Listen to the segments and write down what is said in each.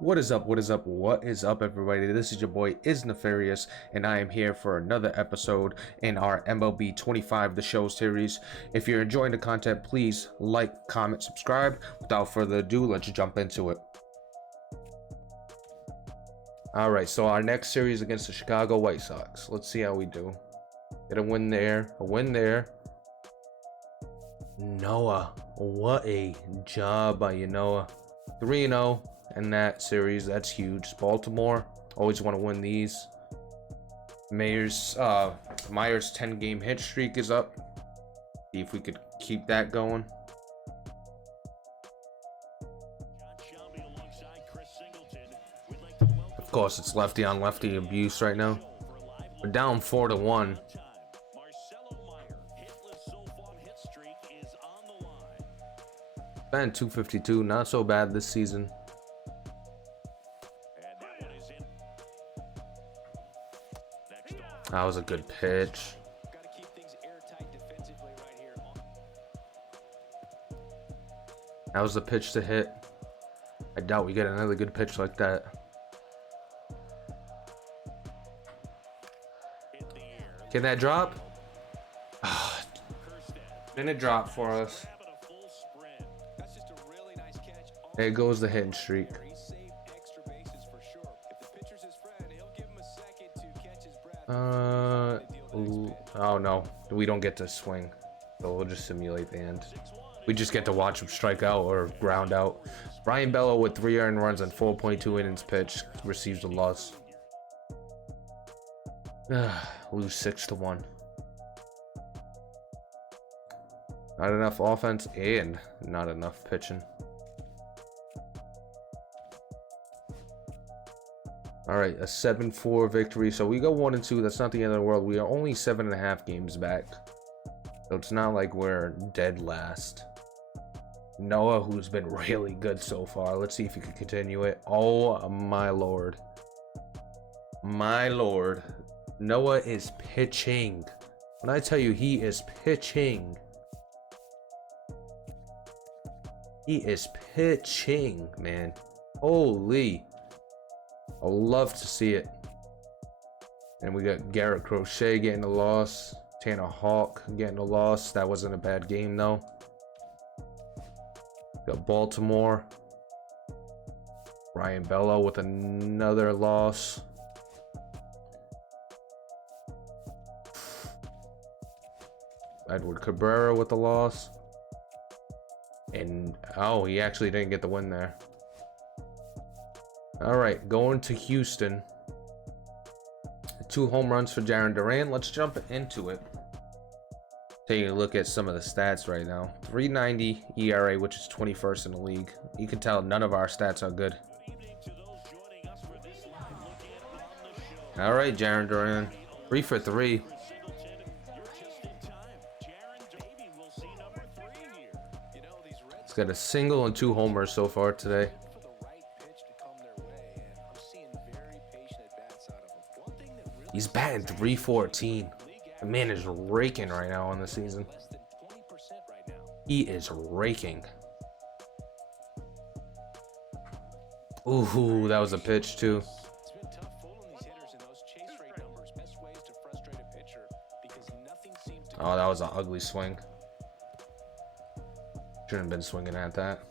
What is up? What is up? What is up, everybody? This is your boy Is Nefarious, and I am here for another episode in our MLB 25 The Show series. If you're enjoying the content, please like, comment, subscribe. Without further ado, let's jump into it. Alright, so our next series against the Chicago White Sox. Let's see how we do. Get a win there, a win there. Noah, what a job by you, Noah. 3-0. In that series, that's huge. Baltimore, always want to win these. Myers 10-game hit streak is up. See if we could keep that going. Of course, it's lefty on lefty abuse right now. We're down 4-1. Been 252, not so bad this season. That was a good pitch. That was the pitch to hit. I doubt we get another good pitch like that. Can that drop? Didn't drop for us. There goes the hitting streak. Oh no, we don't get to swing, so we'll just simulate the end. We just get to watch him strike out or ground out. Brian Bello with 3 earned runs and 4.2 innings pitched receives a loss. Lose 6-1. Not enough offense and not enough pitching. All right, a 7-4 victory. So we go 1-2. That's not the end of the world. We are only 7.5 games back. So it's not like we're dead last. Noah, who's been really good so far. Let's see if he can continue it. Oh, my Lord. My Lord. Noah is pitching. When I tell you he is pitching. He is pitching, man. Holy. I love to see it. And we got Garrett Crochet getting a loss. Tanner Hawk getting a loss. That wasn't a bad game though. Got Baltimore. Ryan Bello with another loss. Edward Cabrera with a loss. And oh, he actually didn't get the win there. All right, going to Houston. 2 home runs for Jarren Duran. Let's jump into it. Taking a look at some of the stats right now. 3.90 ERA, which is 21st in the league. You can tell none of our stats are good. All right, Jarren Duran. 3 for 3. He's got a single and 2 homers so far today. He's batting .314. The man is raking right now on the season. He is raking. Ooh, that was a pitch too. Oh, that was an ugly swing. Shouldn't have been swinging at that.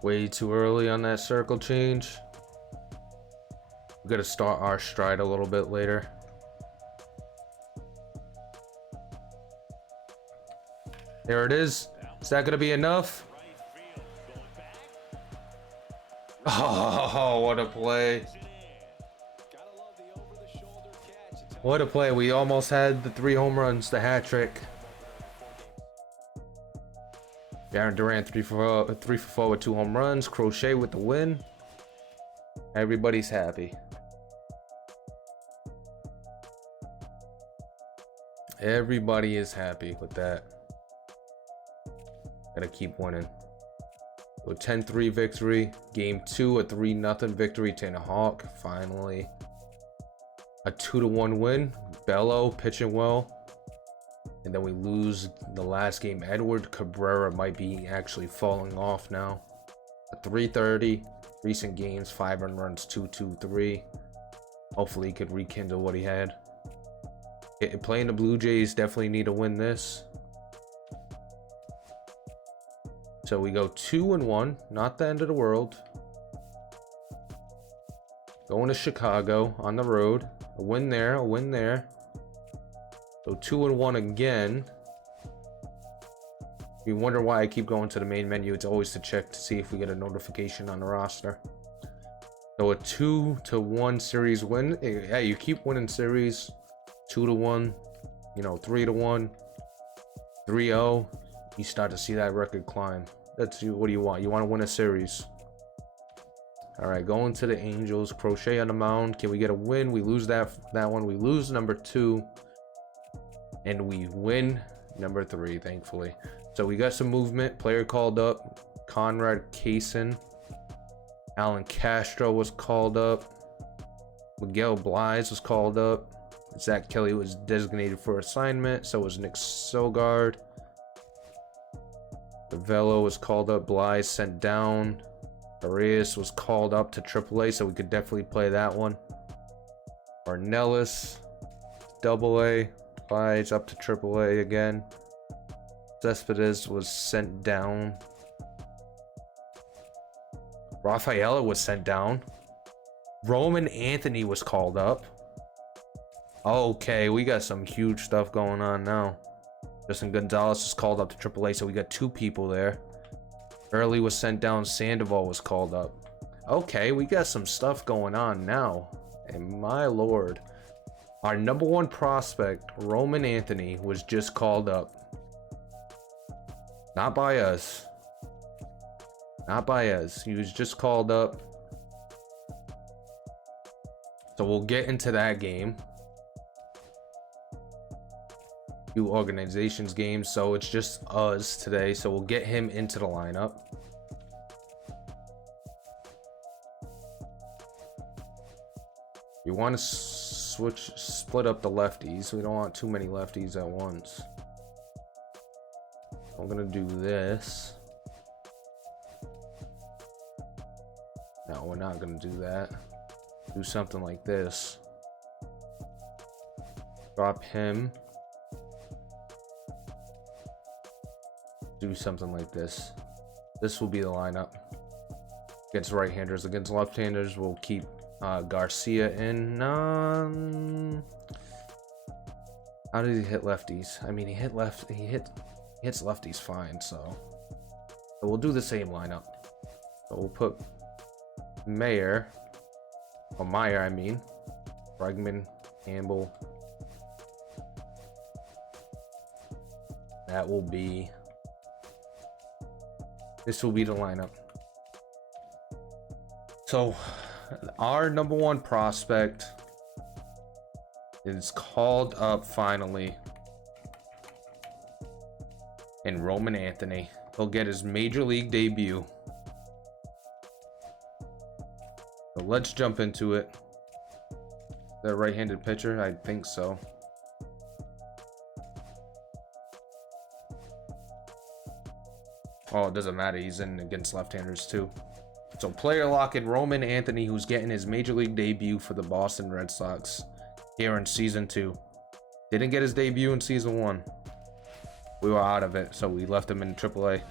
Way too early on that circle change. We gotta start our stride a little bit later. There it is. Is that gonna be enough? Oh, what a play. What a play. We almost had the 3 home runs, the hat trick. Jarren Duran 3 for 4 with 2 home runs. Crochet with the win. Everybody's happy. Everybody is happy with that. Gotta keep winning. So 10-3 victory. Game 2, a 3-0 victory. Tanner Hawk finally. A 2-1 win. Bello pitching well. and then we lose the last game. Edward Cabrera might be actually falling off now. 330 recent games, 5 earned runs, 223. Hopefully he could rekindle what he had. Playing the Blue Jays, definitely need to win this. So we go 2-1, not the end of the world. Going to Chicago on the road. A win there, a win there. So 2-1 again. If you wonder why I keep going to the main menu, it's always to check to see if we get a notification on the roster. So a 2-1 series win. Yeah, you keep winning series. 2-1, you know, 3-1, 3-0. You start to see that record climb. That's you. What do you want? You want to win a series. All right, going to the Angels. Crochet on the mound. Can we get a win? We lose that one. We lose number 2, and we win number 3. Thankfully. So we got some movement. Player called up. Conrad Kaysen. Alan Castro was called up. Miguel Blyes was called up. Zach Kelly was designated for assignment. So was Nick Sogard. Velo was called up. Blyes sent down. Arias was called up to AAA, so we could definitely play that one. Ornelas, AA. Blyes up to AAA again. Cespedes was sent down. Rafaela was sent down. Roman Anthony was called up. Okay, we got some huge stuff going on now. Justin Gonzalez was called up to AAA, so we got 2 people there. Early was sent down. Sandoval was called up. Okay, we got some stuff going on now. And my lord, our number 1 prospect, Roman Anthony, was just called up. Not by us. Not by us. He was just called up. So we'll get into that game. Organizations games, so it's just us today, so we'll get him into the lineup. You want to split up the lefties. We don't want too many lefties at once. I'm gonna do this. No, we're not gonna do that. Do something like this. Drop him. Do something like this. This will be the lineup. Against right-handers. Against left-handers, we'll keep Garcia in. How did he hit lefties? I mean, he hits lefties fine, so we'll do the same lineup. So we'll put Meyer, I mean, Bregman, Campbell. That will be. This will be the lineup. So, our number 1 prospect is called up finally. And Roman Anthony. He'll get his major league debut. So let's jump into it. That right-handed pitcher? I think so. Oh, it doesn't matter. He's in against left-handers too. So player lock in Roman Anthony, who's getting his major league debut for the Boston Red Sox here in season 2. Didn't get his debut in season 1. We were out of it, so we left him in AAA.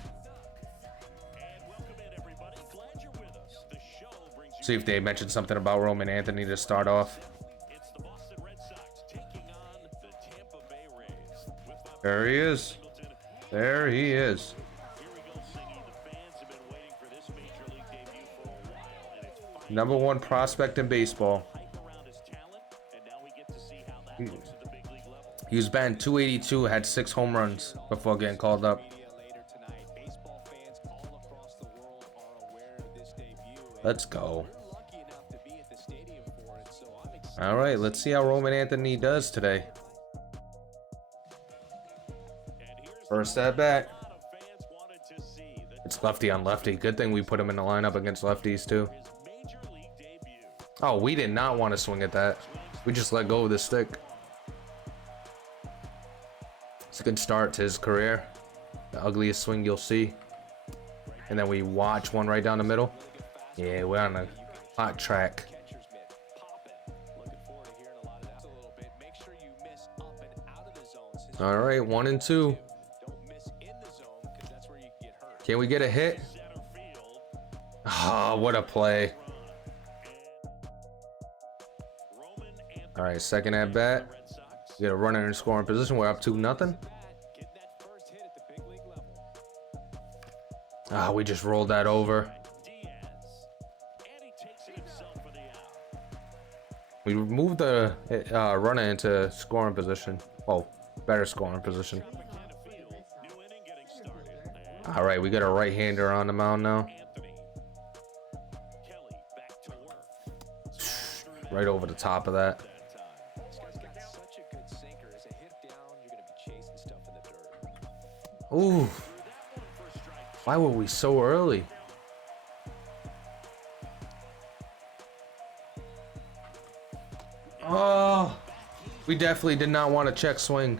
See if they mentioned something about Roman Anthony to start off. There he is. There he is. Number 1 prospect in baseball. He was batting .282, had 6 home runs before getting called up. Let's go. All right, let's see how Roman Anthony does today. First at bat. It's lefty on lefty. Good thing we put him in the lineup against lefties too. Oh, we did not want to swing at that. We just let go of the stick. It's a good start to his career. The ugliest swing you'll see. And then we watch one right down the middle. Yeah, we're on a hot track. All right, 1 and 2. Can we get a hit? Oh, what a play. All right, second at bat. We got a runner in scoring position. We're up 2-0. Ah, we just rolled that over. We moved the runner into scoring position. Oh, better scoring position. All right, we got a right-hander on the mound now. Right over the top of that. Ooh. Why were we so early? Oh, we definitely did not want to check swing.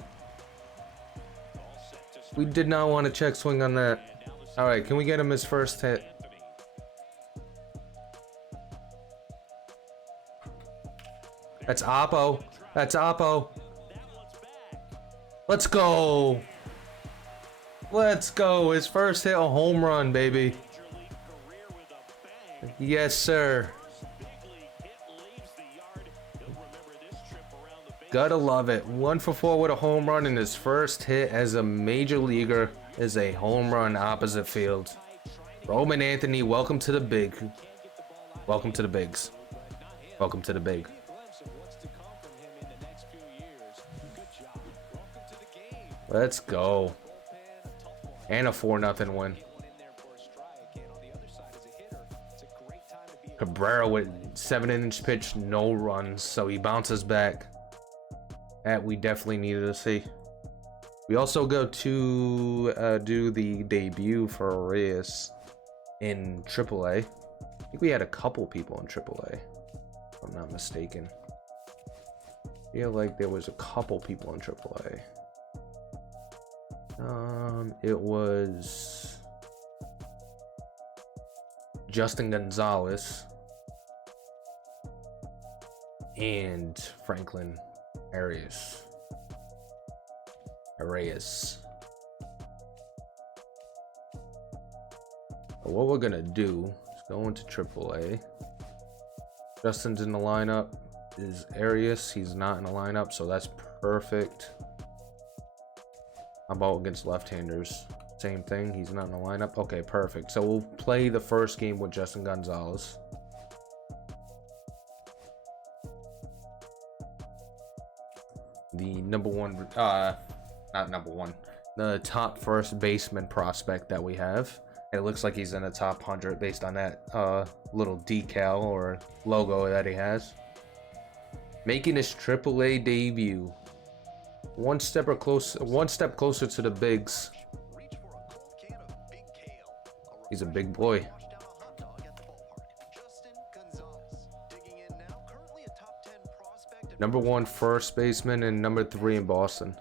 We did not want to check swing on that. All right, can we get him his first hit? That's Oppo. That's Oppo. Let's go. Let's go. His first hit, a home run, baby. Yes, sir. Gotta love it. 1 for 4 with a home run, and his first hit as a major leaguer is a home run opposite field. Roman Anthony, welcome to the big. Welcome to the bigs. Welcome to the big. Let's go. And a 4-0 win. Cabrera with 7-inch pitch, no runs, so he bounces back. That we definitely needed to see. We also go to do the debut for Reyes in AAA. I think we had a couple people in AAA, if I'm not mistaken. I feel like there was a couple people in AAA. It was Justin Gonzalez and Franklin Arias. But what we're gonna do is go into AAA. Justin's in the lineup. Is Arias? He's not in the lineup, so that's perfect. How about against left-handers? Same thing. He's not in the lineup. Okay, perfect. So we'll play the first game with Justin Gonzalez. The number one, not number one, the top first baseman prospect that we have. It looks like he's in the top 100 based on that little decal or logo that he has. Making his AAA debut. One step closer to the bigs. He's a big boy. Number 1 first baseman and number 3 in Boston.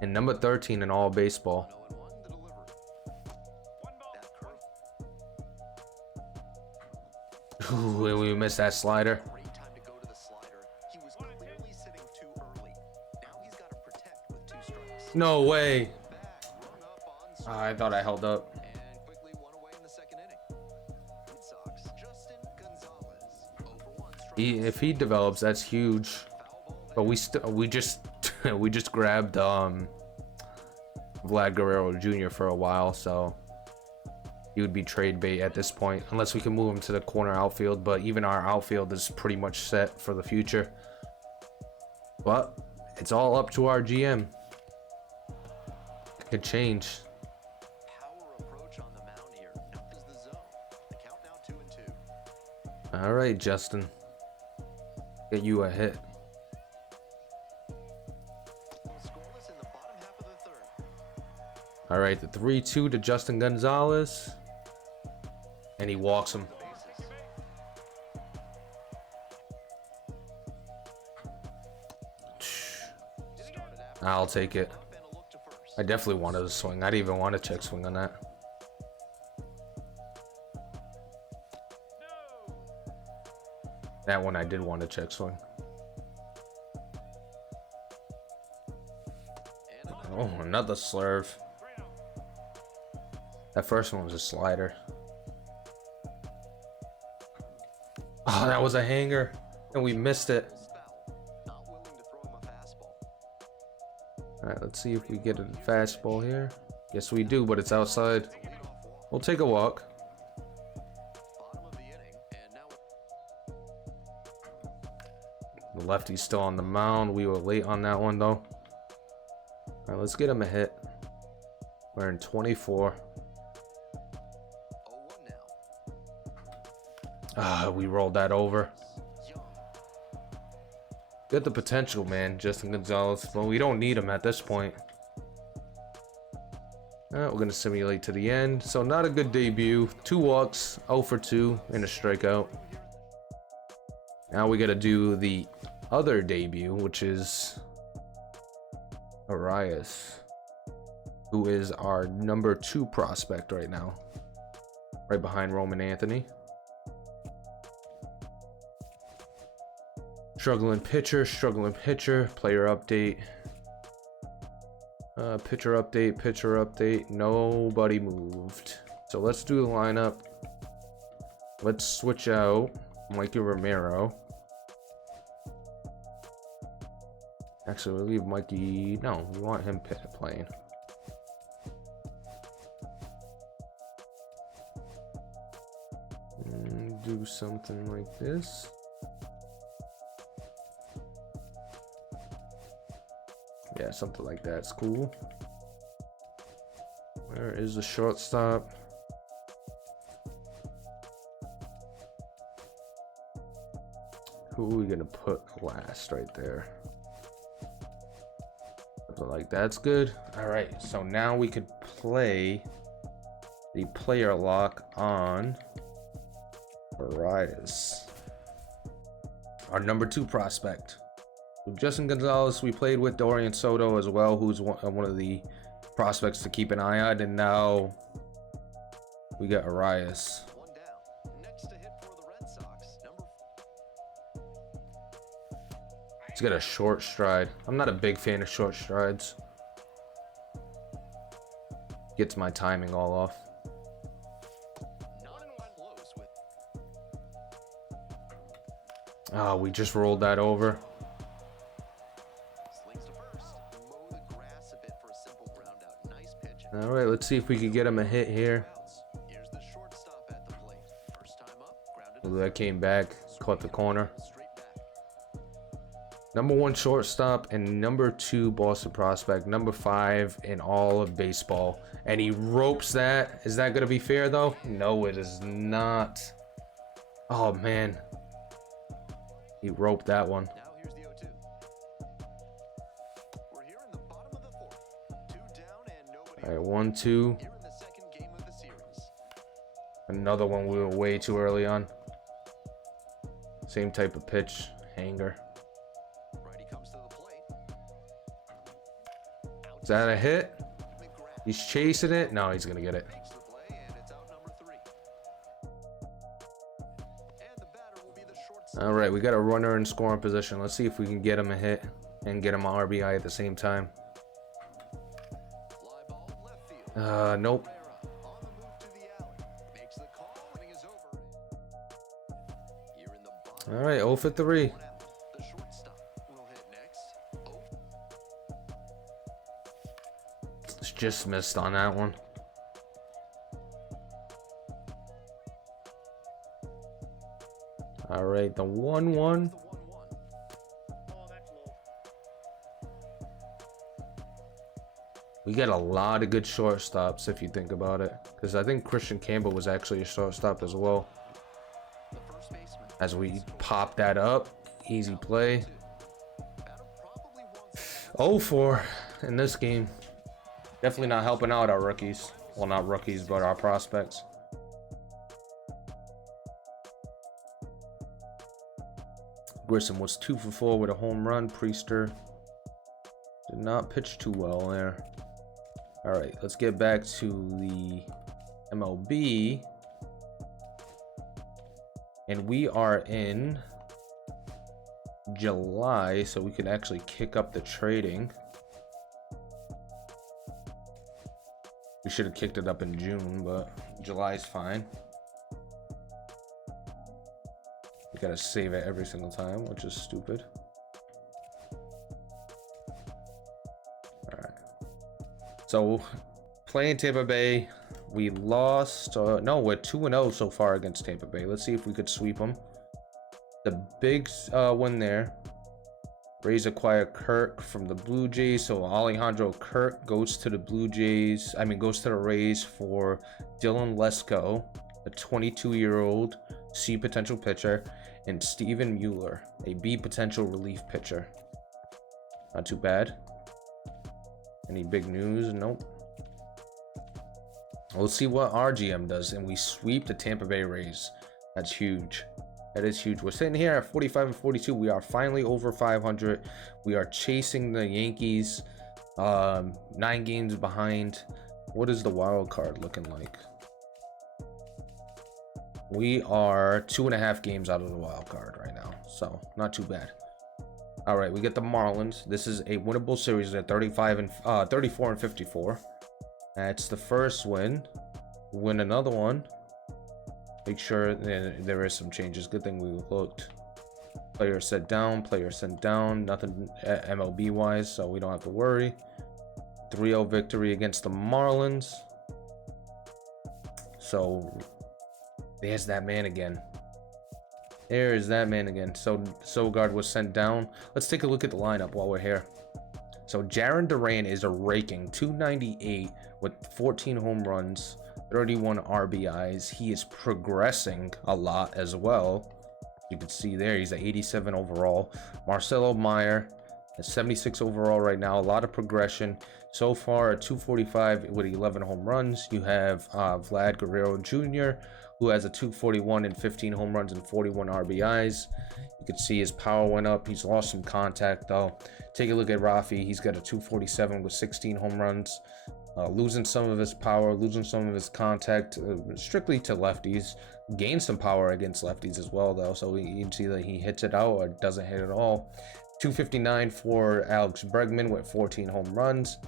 And number 13 in all baseball. Ooh, we missed that slider. No way. I thought I held up. If he develops, that's huge. But we just we just grabbed Vlad Guerrero Jr. for a while, so he would be trade bait at this point, unless we can move him to the corner outfield. But even our outfield is pretty much set for the future. But it's all up to our GM. It could change. All right, Justin. Get you a hit. All right, the 3-2 to Justin Gonzalez. And he walks him. I'll take it. I definitely wanted to swing. I didn't even want to check swing on that. That one I did want to check swing. Oh, another slurve. That first one was a slider. Oh, that was a hanger, and we missed it. All right, let's see if we get a fastball here. Yes, we do, but it's outside. We'll take a walk. The lefty's still on the mound. We were late on that one, though. All right, let's get him a hit. We're in 24. We rolled that over. Got the potential, man, Justin Gonzalez, but we don't need him at this point. We're gonna simulate to the end. So not a good debut. 2 walks, 0 for 2, and a strikeout. Now we gotta do the other debut, which is Arias, who is our number 2 prospect right now, right behind Roman Anthony. Struggling pitcher, player update. Pitcher update, nobody moved. So let's do the lineup. Let's switch out Mikey Romero. Actually, we'll leave Mikey, no, we want him playing. Do something like this. Yeah, something like that's cool. Where is the shortstop? Who are we gonna put last right there? Something like that's good. All right, so now we could play the player lock on Arias, our number 2 prospect. Justin Gonzalez, we played with Dorian Soto as well, who's one of the prospects to keep an eye on, and now we got Arias. He's got a short stride. I'm not a big fan of short strides. Gets my timing all off. Oh, we just rolled that over. All right, let's see if we can get him a hit here. Ooh, that came back, caught the corner. Number 1 shortstop and number 2 Boston prospect, number 5 in all of baseball. And he ropes that. Is that gonna be fair though? No, it is not. Oh man. He roped that one. All right, 1-2. Another one we were way too early on. Same type of pitch, hanger. Is that a hit? He's chasing it. No, he's gonna get it. All right, we got a runner in scoring position. Let's see if we can get him a hit and get him an RBI at the same time. Nope. All right, 0 for 3. Just missed on that one. All right, the 1-1. We got a lot of good shortstops if you think about it, because I think Christian Campbell was actually a shortstop as well. As we pop that up, easy play. 0-4 in this game. Definitely not helping out our rookies. Well, not rookies, but our prospects. Grissom was 2 for 4 with a home run. Priester did not pitch too well there. All right, let's get back to the MLB. And we are in July, so we can actually kick up the trading. We should have kicked it up in June, but July is fine. We gotta save it every single time, which is stupid. Alright. So, playing Tampa Bay, we lost. No, we're 2-0 so far against Tampa Bay. Let's see if we could sweep them. The big win there. Rays acquire Kirk from the Blue Jays, so Alejandro Kirk goes to the Blue Jays. Goes to the Rays for Dylan Lesko, a 22-year-old C potential pitcher, and Steven Mueller, a B potential relief pitcher. Not too bad. Any big news? Nope. We'll see what our GM does, and we sweep the Tampa Bay Rays. That's huge. That is huge. We're sitting here at 45 and 42. We are finally over 500. We are chasing the Yankees, 9 games behind. What is the wild card looking like? We are 2.5 games out of the wild card right now, so not too bad. All right, we get the Marlins. This is a winnable series at 34 and 54. That's the first win. Win another one. Make sure there is some changes. Good thing we looked. Player sent down. Nothing MLB wise, so we don't have to worry. 3-0 victory against the Marlins. So there's that man again. There is that man again. So Sogard was sent down. Let's take a look at the lineup while we're here. So Jarren Duran is a raking 298 with 14 home runs, 31 RBIs. He is progressing a lot as well. You can see there, he's at 87 overall. Marcelo Mayer at 76 overall right now. A lot of progression. So far, at 245 with 11 home runs. You have Vlad Guerrero Jr., who has a 241 and 15 home runs and 41 RBIs. You can see his power went up. He's lost some contact, though. Take a look at Rafi. He's got a 247 with 16 home runs. Losing some of his power, losing some of his contact, strictly to lefties. Gained some power against lefties as well, though, so you can see that he hits it out or doesn't hit it at all. 259 for Alex Bregman with 14 home runs.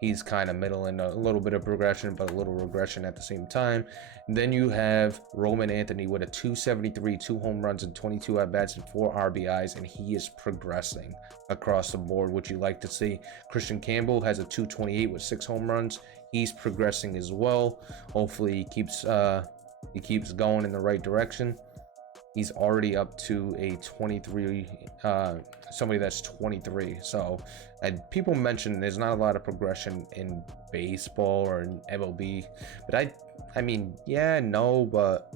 He's kind of middle and a little bit of progression, but a little regression at the same time. And then you have Roman Anthony with a 273, 2 home runs and 22 at-bats and 4 RBIs, and he is progressing across the board, which you like to see. Christian Campbell has a 228 with 6 home runs. He's progressing as well. Hopefully he keeps going in the right direction. He's already up to a 23, somebody that's 23. So, and people mention there's not a lot of progression in baseball or in MLB, but I mean, yeah, no, but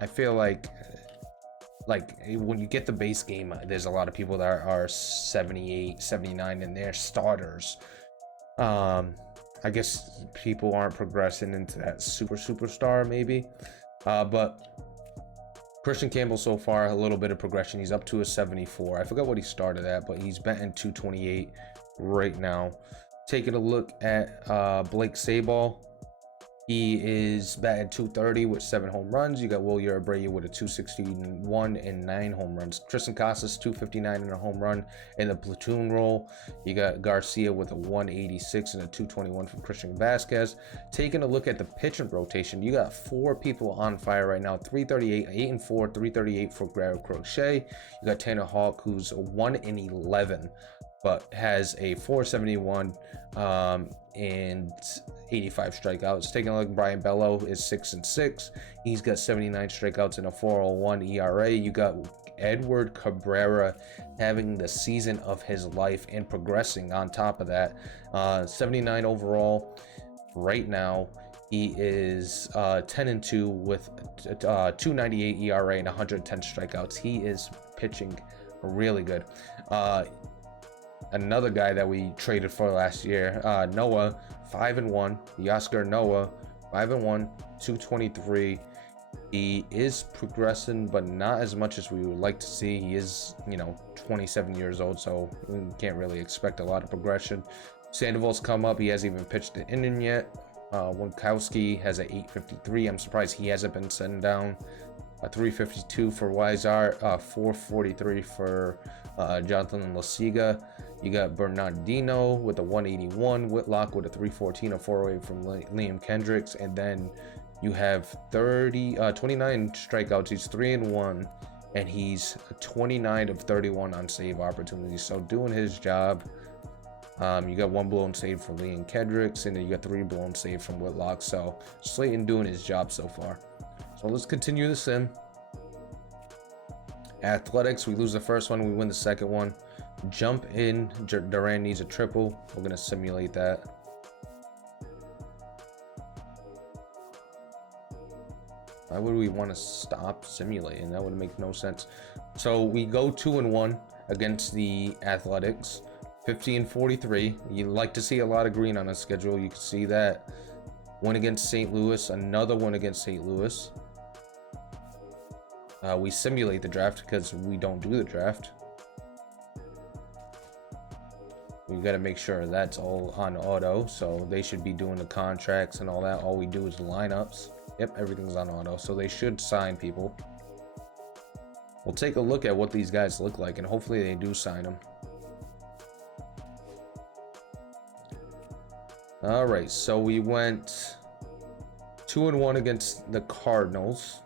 I feel like when you get the base game, there's a lot of people that are 78, 79, and they're starters. I guess people aren't progressing into that superstar maybe, but Christian Campbell so far, a little bit of progression. He's up to a 74. I forgot what he started at, but he's batting 228 right now. Taking a look at Blake Sabol. He is batting 230 with 7 home runs. You got Wilyer Abreu with a 261 and 9 home runs. Tristan Casas 259 and a home run in the platoon role. You got Garcia with a 186 and a 221 from Christian Vasquez. Taking a look at the pitching rotation, you got 4 people on fire right now. 338, 8 and 4, 338 for Garrett Crochet. You got Tanner Hawk, who's 1 and 11, but has a 471 and 85 strikeouts. Taking a look, Brian Bello is 6 and 6. He's got 79 strikeouts and a 4.01 ERA. You got Edward Cabrera having the season of his life and progressing on top of that. 79 overall right now. He is 10 and 2 with 298 ERA and 110 strikeouts. He is pitching really good. Another guy that we traded for last year, Noah, 5 and 1. Yasker Noah, 5 and 1, 223. He is progressing, but not as much as we would like to see. He is, 27 years old, so we can't really expect a lot of progression. Sandoval's come up. He hasn't even pitched an inning yet. Winkowski has an 853. I'm surprised he hasn't been sent down. 352 for Weizart, 443 for Jonathan Lasiga. You got Bernardino with a 181, Whitlock with a 314, a 408 from Liam Kendricks, and then you have 29 strikeouts. He's 3-1, and he's 29 of 31 on save opportunities. So doing his job. You got 1 blown save from Liam Kendricks, and then you got 3 blown saves from Whitlock. So Slayton doing his job so far. So let's continue the sim. Athletics, we lose the first one, we win the second one. Jump in, Duran needs a triple. We're gonna simulate that. Why would we want to stop simulating? That would make no sense. So we go 2-1 against the Athletics. 50-43. You like to see a lot of green on the schedule. You can see that. One against St. Louis, another one against St. Louis. We simulate the draft because we don't do the draft. We got to make sure that's all on auto, so they should be doing the contracts and all that. All we do is lineups. Yep, everything's on auto, so they should sign people. We'll take a look at what these guys look like, and hopefully they do sign them. All right, so we went 2-1 against the Cardinals.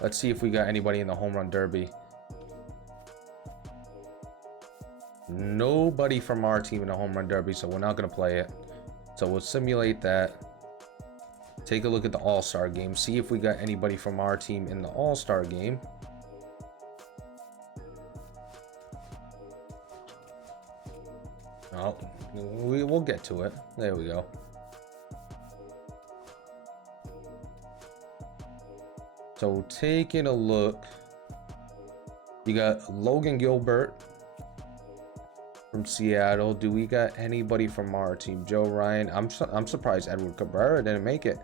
Let's see if we got anybody in the home run derby. Nobody from our team in the home run derby, so we're not going to play it. So we'll simulate that. Take a look at the All-Star game. See if we got anybody from our team in the All-Star game. Oh, we'll get to it. There we go. So taking a look, you got Logan Gilbert from Seattle. Do we got anybody from our team? Joe Ryan. I'm surprised Edward Cabrera didn't make it.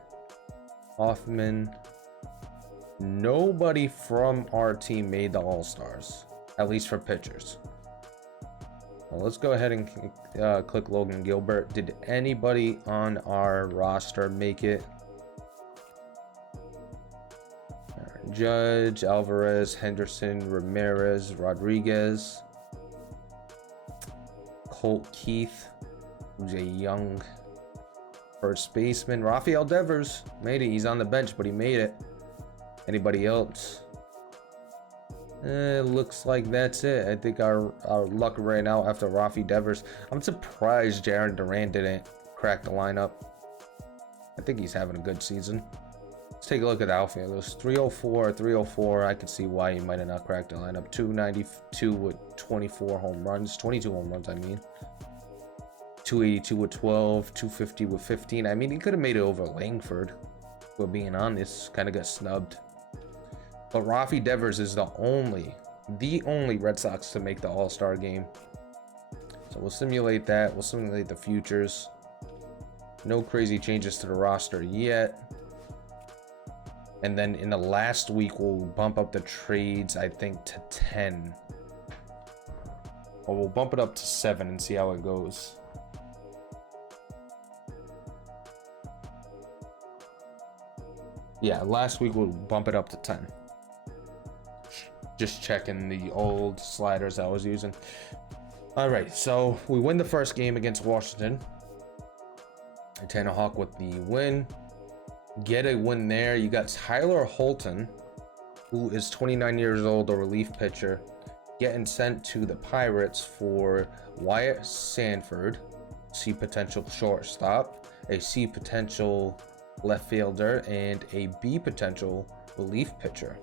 Hoffman. Nobody from our team made the All-Stars, at least for pitchers. Well, let's go ahead and click Logan Gilbert. Did anybody on our roster make it? Judge, Alvarez, Henderson, Ramirez, Rodriguez, Colt Keith, who's a young first baseman. Rafael Devers made it. He's on the bench, but he made it. Anybody else? It looks like that's it. I think our luck ran out after Rafi Devers. I'm surprised Jaron Duran didn't crack the lineup. I think he's having a good season. Let's take a look at the outfielders. 304, 304. I can see why he might have not cracked the lineup. 292 with 24 home runs. 22 home runs, I mean. 282 with 12. 250 with 15. I mean, he could have made it over Langford. If we're being honest. Kind of got snubbed. But Rafi Devers is the only Red Sox to make the All-Star game. So we'll simulate that. We'll simulate the futures. No crazy changes to the roster yet. And then in the last week, we'll bump up the trades, I think, to 10. Or we'll bump it up to 7 and see how it goes. Yeah, last week we'll bump it up to 10. Just checking the old sliders I was using. All right, so we win the first game against Washington. Tanner Hawk with the win. Get a win there. You got Tyler Holton, who is 29 years old, a relief pitcher, getting sent to the Pirates for Wyatt Sanford, C potential shortstop, a C potential left fielder, and a B potential relief pitcher.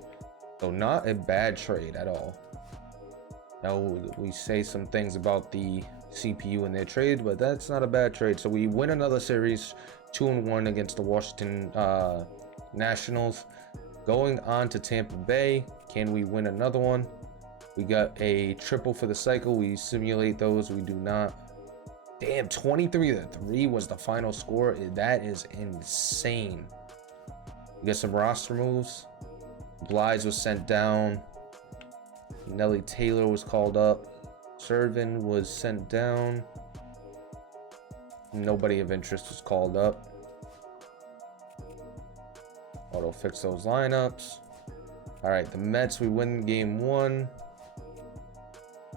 So not a bad trade at all. Now we say some things about the CPU in their trade, but that's not a bad trade. So we win another series, 2-1 against the Washington Nationals. Going on to Tampa Bay, can we win another one? We got a triple for the cycle. We simulate those. We do not. Damn, 23-3 was the final score. That is insane. We got some roster moves. Blythe was sent down. Nelly Taylor was called up. Servin was sent down. Nobody of interest was called up. Auto fix those lineups. All right, the Mets, we win game 1.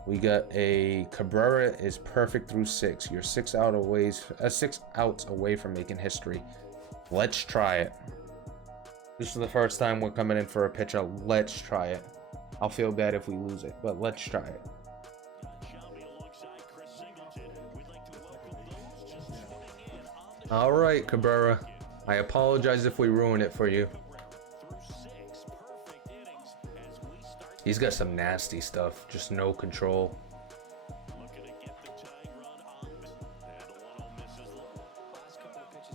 We got a Cabrera is perfect through 6. You're 6 outs away from making history. Let's try it. This is the first time we're coming in for a pitcher. Let's try it. I'll feel bad if we lose it, but let's try it. All right, Cabrera. I apologize if we ruin it for you. He's got some nasty stuff, just no control.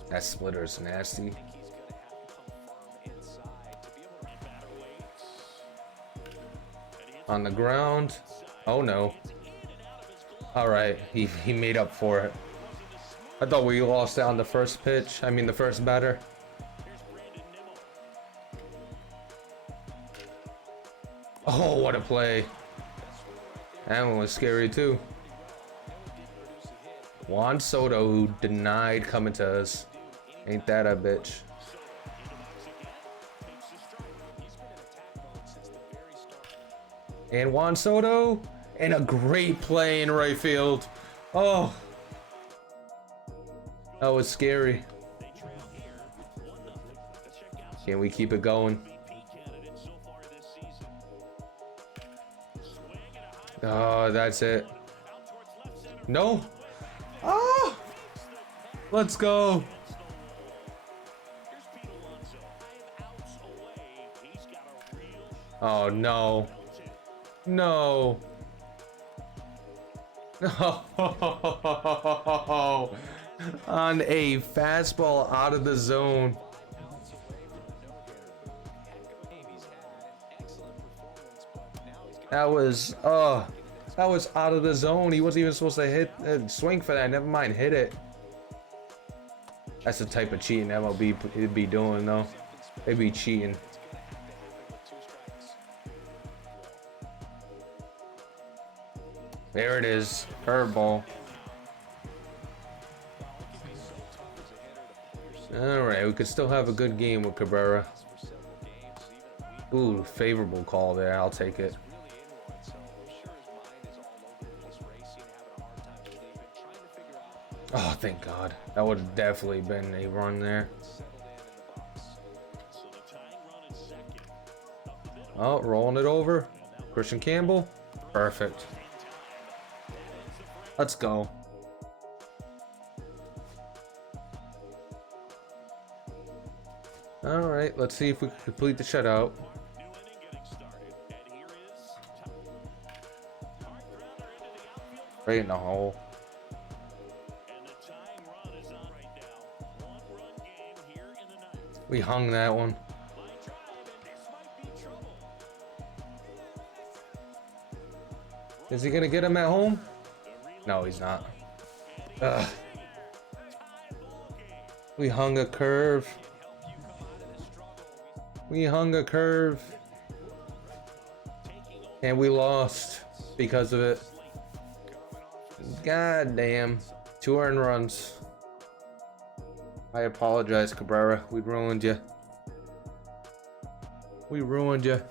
That splitter is nasty. On the ground. Oh no. All right, he made up for it. I thought we lost out on the first pitch. I mean, the first batter. Oh, what a play. That one was scary too. Juan Soto, who denied coming to us. Ain't that a bitch? And Juan Soto, and a great play in right field. Oh, that was scary. Can we keep it going? Oh, that's it. No. Oh, let's go. Oh no. No. No. On a fastball out of the zone. That was out of the zone. He wasn't even supposed to hit swing for that. Never mind, hit it. That's the type of cheating MLB would be doing though. They'd be cheating. There it is. Curveball. Alright, we could still have a good game with Cabrera. Ooh, favorable call there. I'll take it. Oh, thank God. That would have definitely been a run there. Oh, rolling it over. Christian Campbell. Perfect. Let's go. All right, let's see if we can complete the shutout. Right in the hole. We hung that one. Is he gonna get him at home? No, he's not. Ugh. We hung a curve. We hung a curve. And we lost because of it. God damn. 2 earned runs. I apologize, Cabrera. We ruined you. We ruined you.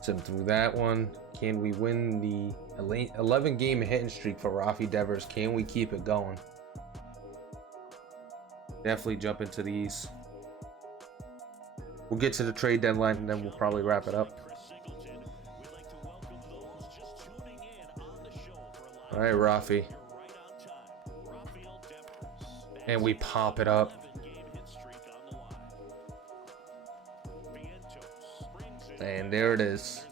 Sitting through that one. Can we win the 11-game hitting streak for Rafi Devers? Can we keep it going? Definitely jump into these. We'll get to the trade deadline and then we'll probably wrap it up. All right, Rafi. And we pop it up. And there it is.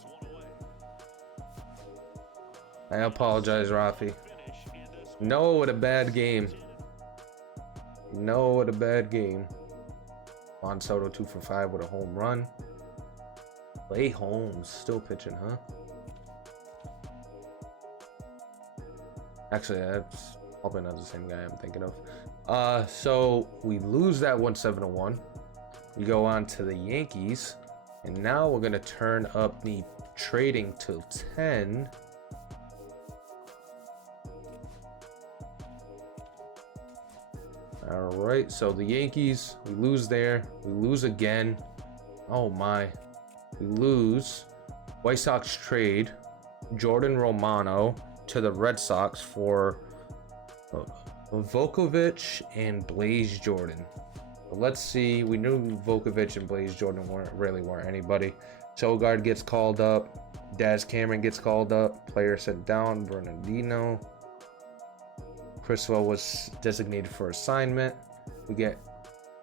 I apologize, Rafi. No, what a bad game. No, what a bad game. Juan Soto 2 for 5 with a home run. Clay Holmes still pitching, huh? Actually, that's probably not the same guy I'm thinking of. So we lose that 1-7-1. We go on to the Yankees, and now we're gonna turn up the trading till 10. All right, so the Yankees, we lose there. We lose again. Oh my. We lose. White Sox trade Jordan Romano to the Red Sox for Vukovich and Blaze Jordan. Let's see. We knew Vukovich and Blaze Jordan weren't anybody. Sogard gets called up. Daz Cameron gets called up. Player sent down. Bernardino. Criswell was designated for assignment. We get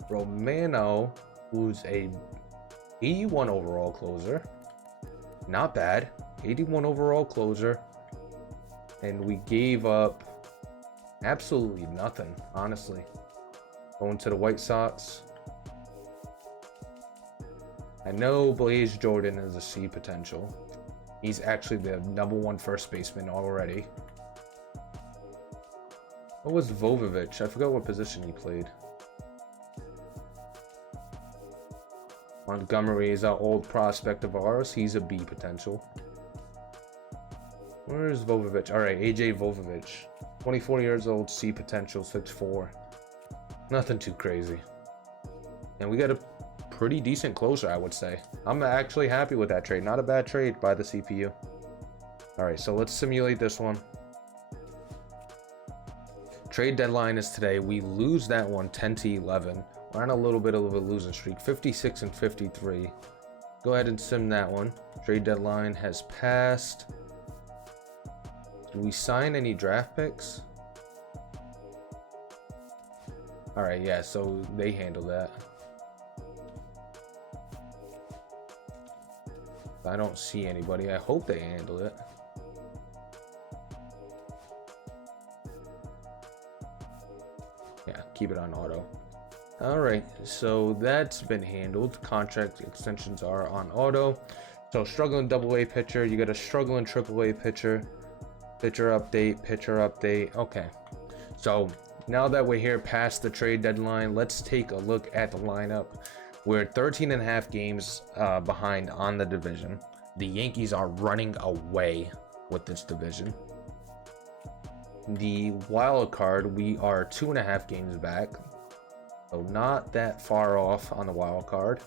Romano, who's a 81 overall closer. Not bad. 81 overall closer. And we gave up absolutely nothing, honestly. Going to the White Sox. I know Blaze Jordan is a C potential. He's actually the #1 first baseman already. What was Vovovich? I forgot what position he played. Montgomery is our old prospect of ours. He's a B potential. Where's Vovovich? All right, AJ Vovovich. 24 years old, C potential, 6'4". Nothing too crazy. And we got a pretty decent closer, I would say. I'm actually happy with that trade. Not a bad trade by the CPU. All right, so let's simulate this one. Trade deadline is today. We lose that one 10-11. We're on a little bit of a losing streak, 56 and 53. Go ahead and sim that one. Trade deadline has passed. Did we sign any draft picks? All right, yeah, so they handle that. I don't see anybody. I hope they handle it. Yeah, keep it on auto. All right, so that's been handled. Contract extensions are on auto. So struggling AA pitcher, you got a struggling AAA pitcher. Pitcher update. Okay, so now that we're here past the trade deadline, let's take a look at the lineup. We're 13.5 games behind on the division. The Yankees are running away with this division. The wild card, we are 2.5 games back, so not that far off on the wild card.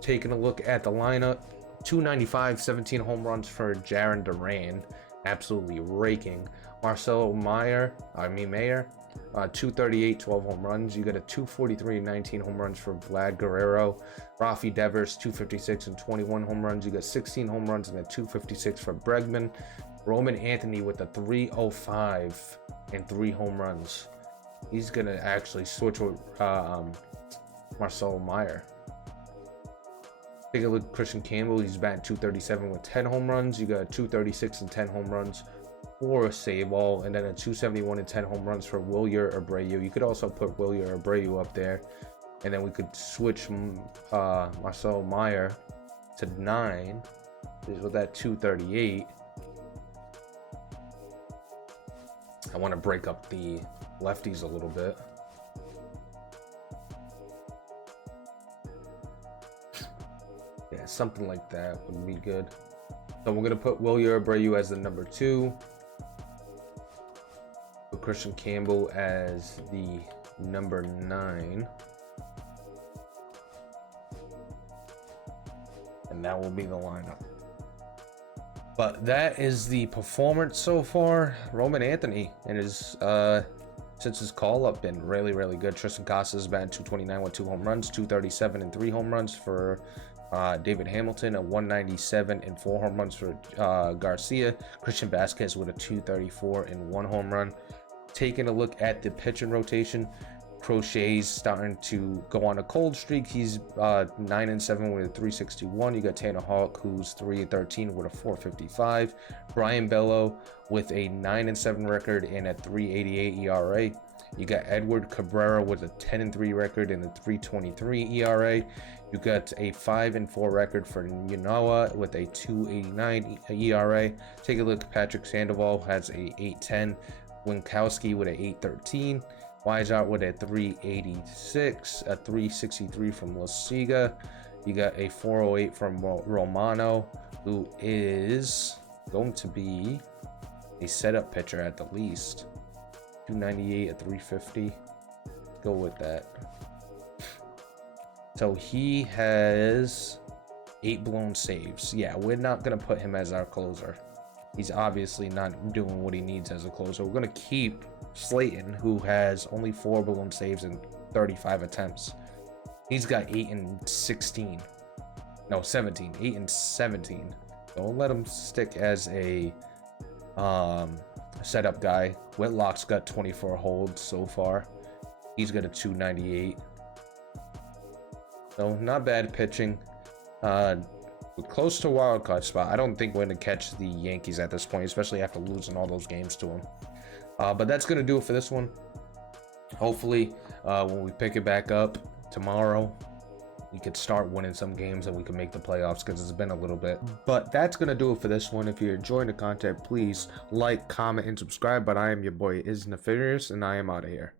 Taking a look at the lineup, 295, 17 home runs for Jarren Duran, absolutely raking. Marcelo Mayer, 238, 12 home runs. You got a 243 and 19 home runs for Vlad Guerrero. Rafi Devers, 256 and 21 home runs. You got 16 home runs and a 256 for Bregman. Roman Anthony with a 305 and 3 home runs. He's gonna actually switch with Marcelo Mayer. Take a look at Christian Campbell. He's batting 237 with 10 home runs. You got 236 and 10 home runs for Sabal, and then a 271 and 10 home runs for Wilyer Abreu. You could also put Wilyer Abreu up there, and then we could switch Marcelo Mayer to 9 with that 238. I want to break up the lefties a little bit. Yeah, something like that would be good. So we're going to put Wilyer Abreu as the number 2. Put Christian Campbell as the number 9. And that will be the lineup. But that is the performance so far. Roman Anthony and his since his call-up been really, really good. Tristan Casas batting 229 with 2 home runs, 237 and 3 home runs for David Hamilton, a 197 and 4 home runs for Garcia. Christian Vasquez with a 234 and 1 home run. Taking a look at the pitching rotation, Crochet's starting to go on a cold streak. He's 9 and 7 with a 361. You got Tanner Houck, who's 3 and 13 with a 455. Brian Bello with a 9 and 7 record and a 388 ERA. You got Edward Cabrera with a 10 and 3 record and a 323 ERA. You got a 5 and 4 record for Yanoa with a 289 ERA. Take a look. Patrick Sandoval has a 810. Winkowski with a 813. Weishart with a 386, a 363 from Losiga. You got a 408 from Romano, who is going to be a setup pitcher at the least. 298 at 350. Go with that. So he has 8 blown saves. Yeah, we're not gonna put him as our closer. He's obviously not doing what he needs as a closer. We're gonna keep Slayton, who has only 4 blown saves and 35 attempts. He's got 8 and 16. No, 17. 8 and 17. Don't let him stick as a setup guy. Whitlock's got 24 holds so far. He's got a 298. So not bad pitching. We're close to wild card spot. I don't think we're gonna catch the Yankees at this point, especially after losing all those games to them. But that's gonna do it for this one. Hopefully, when we pick it back up tomorrow, we could start winning some games and we can make the playoffs, because it's been a little bit. But that's gonna do it for this one. If you're enjoying the content, please like, comment, and subscribe. But I am your boy Is Nefarious, and I am out of here.